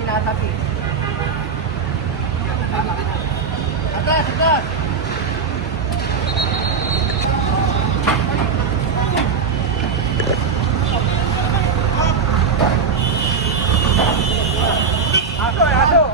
tinatapi. Atas, atas! Aso!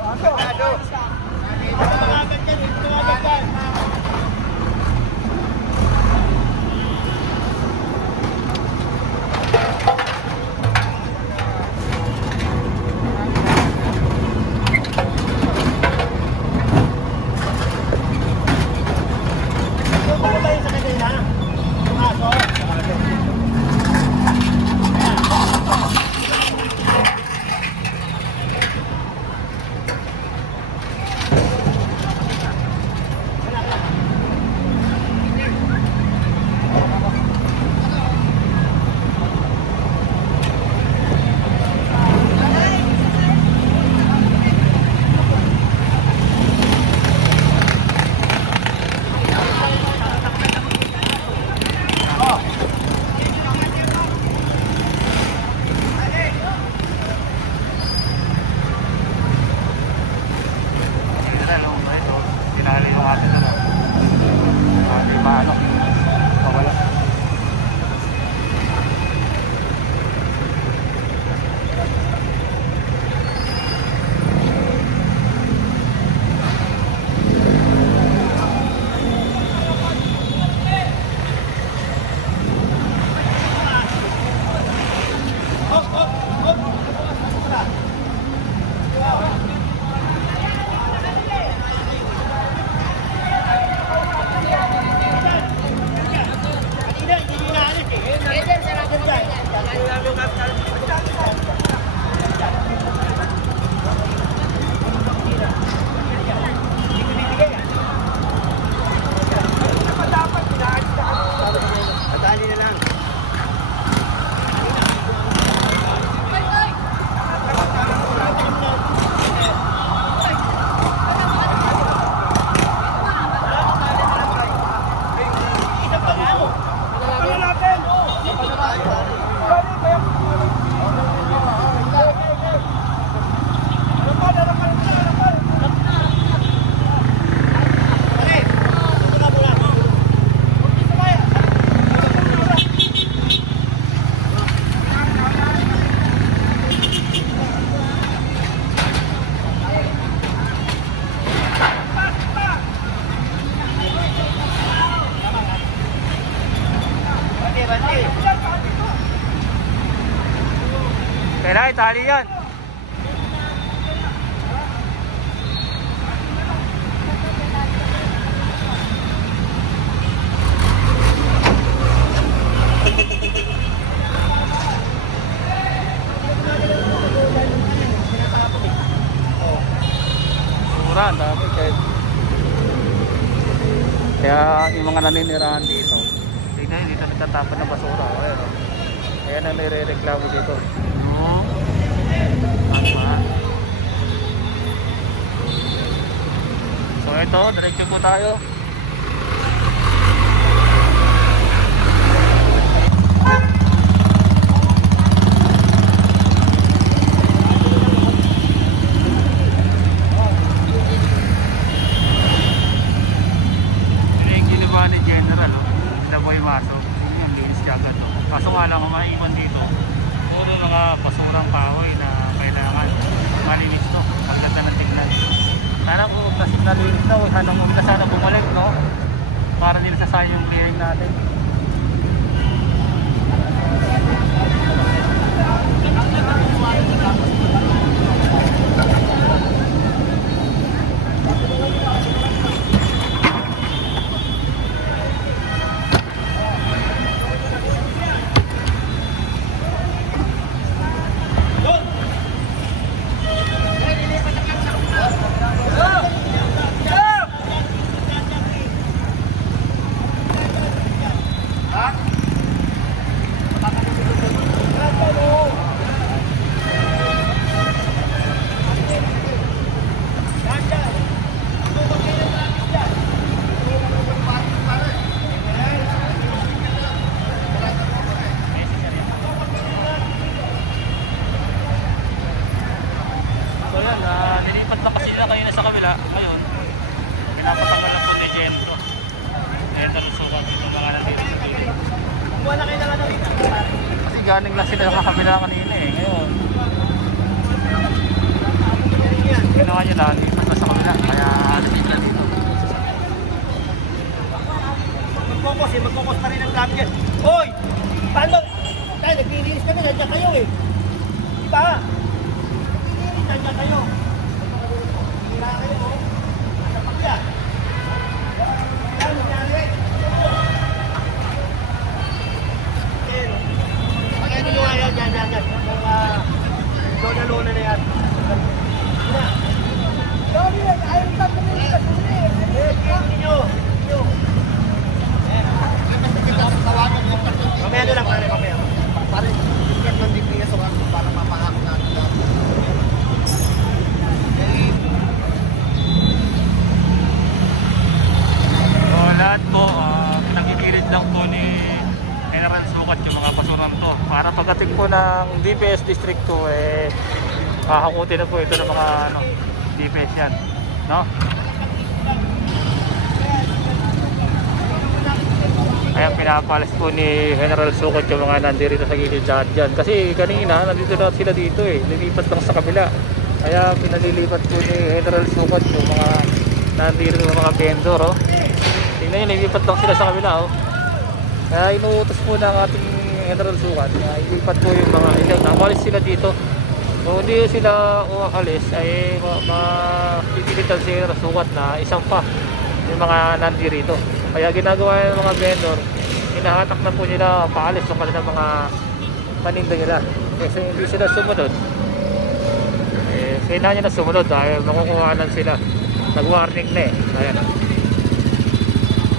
Kailangan itali yan. Mura, dami kahit. Kaya yung mga naninirahan dito, tingnan dito nagtatapon ng basura. Ayan ang nire-reklamo dito. Tama. So ito, diretso po tayo. Yung ginawa ni General, na po yung maso. Yung linis siya agad. Kaso nga lang, maiwan dito. Puro mga basurang kahoy na kailangan malinis to. Ang ganda ng tignan. Sana kung kasi nalinis na, sana bumalik, no? Para din sasayang yung clearing natin. Ayun, nilipat na kasi na kayo na sa kabila. Ngayon, pinapatanggal lang po ni Gento. Ito rin sukat dito mga nandito. Kuha na kayo na lang dito. Kasi galing lang sila sa kabila kanina eh. Ngayon, ginawa nyo lang, lipat na sa kabila. Kaya alis na dito. Magkukos pa rin ang dami dyan. Hoy! Paano? Tayo, nagpilinis kami, nandiyan kayo eh. Diba? Nagpilinis, nandiyan kayo. Hira kayo, oh. Nasa pagya. Yan, nangyari. Pero, pag ano nyo nga yan, yan. Lona na yan. Na. Dami yan, ayaw ka kami sa suli. Nyo. Mamaya na lang pare, mamaya. Pare, ikat lang din niya sa wakas para mapahako na ang lahat. So lahat po, pinagigilid lang po ni General Sukat yung mga basuran to. Para pagdating po ng DPS District 2, hahakutin na po ito ng mga DPS yan. No? Kaya pinapalis po ni General Sukat yung mga nandirito sa gilid lahat dyan. Kasi kanina, nandito na sila dito eh. Lilipat lang sa kabila. Kaya pinalilipat po ni General Sukat yung mga nandirito ng mga vendor. Oh. Tingnan nyo, nilipat lang sila sa kabila. Oh. Kaya inuutos po ng ating General Sukat. Kaya ilipat po yung mga ilang. Nakalis sila dito. Kung hindi sila umalis, ay mapipilitan si General Sukat na isang pa yung mga nandirito. Kaya ginagawa ng mga vendor, hinahatak na po nila paalis yung kanilang mga paninda nila. Kasi hindi sila sumunod. Kailangan nyo na sumunod dahil makukuhanan sila. Nag-warning na eh. Ayan na.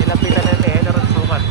Sinapitan na ni General Sukat.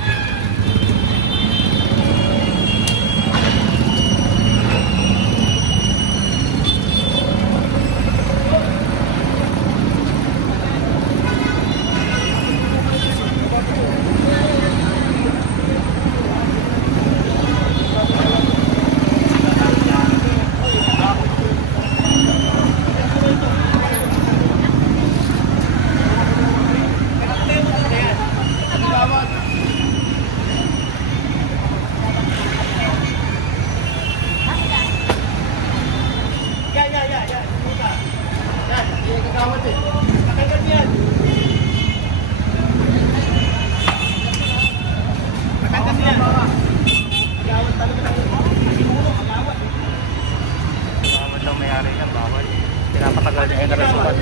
Pinapatagal niya General Sukat.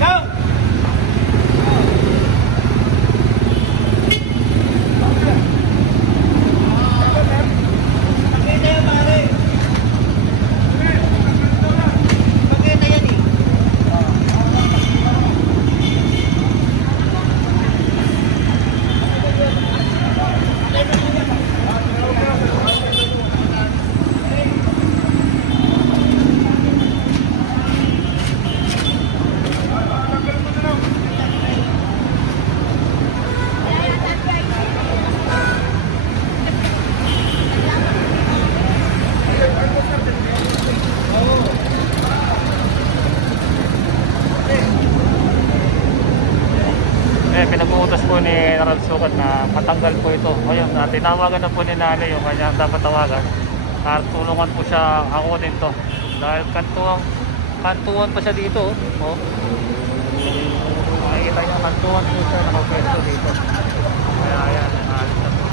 Go! Pakita yan pare. Pakita yan eh. Pinag-uutos po ni General Sukat na matanggal po ito. Ngayon, tinawagan na po ni Nanay yung kanyang dapat tawagan. At tulungan po siya akunin to. Dahil kantuan pa siya dito. Oh. Makikita niyo, kantuan po siya nakapwesto dito. Kaya ayan, alis na po.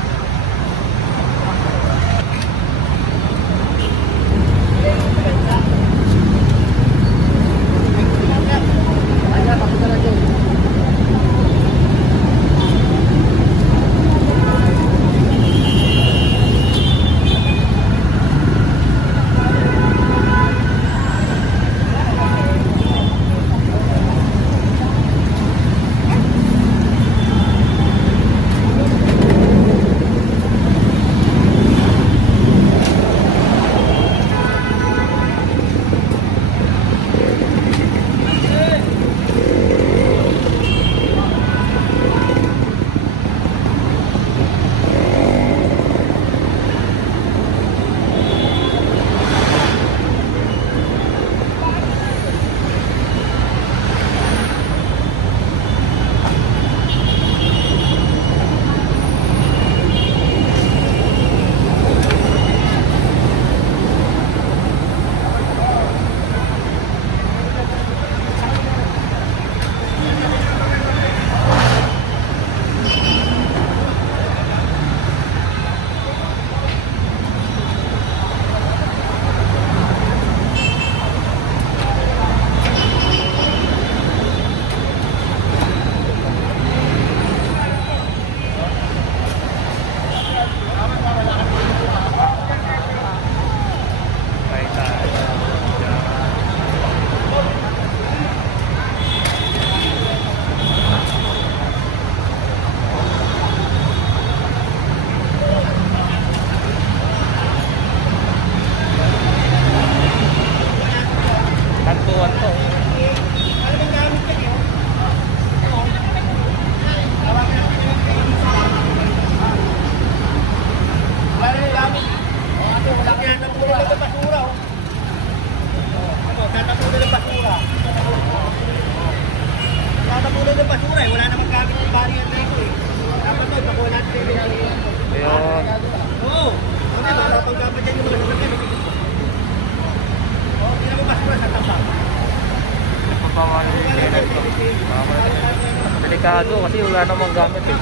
delikado kasi wala namang gamit eh.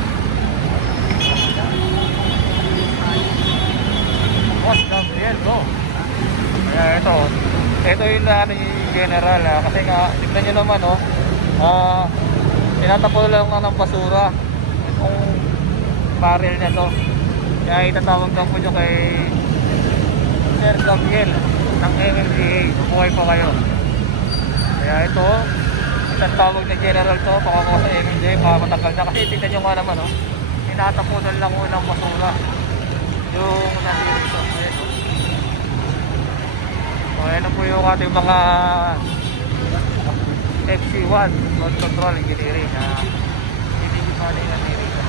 Boss, Gabriel, go. Kaya ito yung ano yung general kasi nga, tignan nyo naman tinatapol lang ng basura itong barrel na to. Kaya itatawag lang po nyo kay Sir Gabriel ng MMDA, buhay pa kayo. Kaya ito, isang tawag na general to, pakukuha sa MMDA, matagal na kasi tignan nyo nga naman tinatapunan lang ko ng basura yung nandito. Ayan po yung ating mga FC1 Road Control Engineering hindi pa rin America.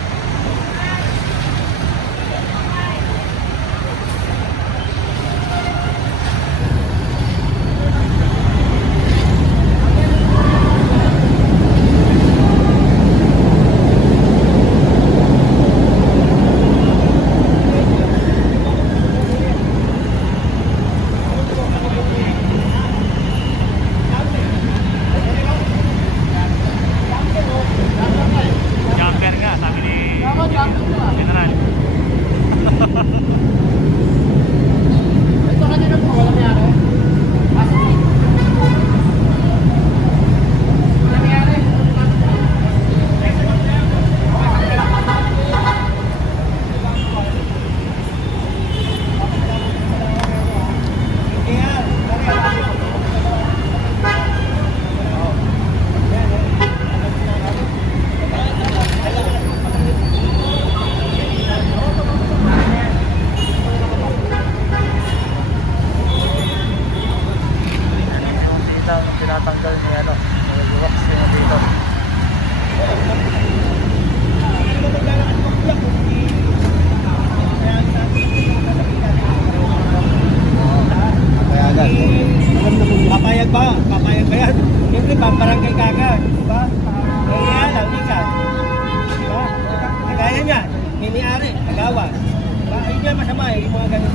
Jumper nga, sabi ni General. Ito kanina po, walang nangyari. Walang nangyari. Tinatanggal ni wax yung dito. Papayag ba? Papayag ba yan? Siyempre, paparangay ka agad. Diba? Kaya lang, di ka. Diba? Kagaya niya, mini-ari, agawan. Diba? Ayun yan masama yung mga ganun.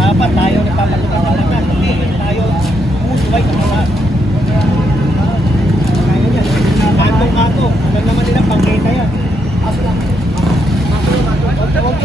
Dapat tayo nagpapatulungan. Hindi, tayo umusuway sa mga. Kaya niya, kantong-kanto. Alam naman nila, pangkita yan. Aso lang. Huwag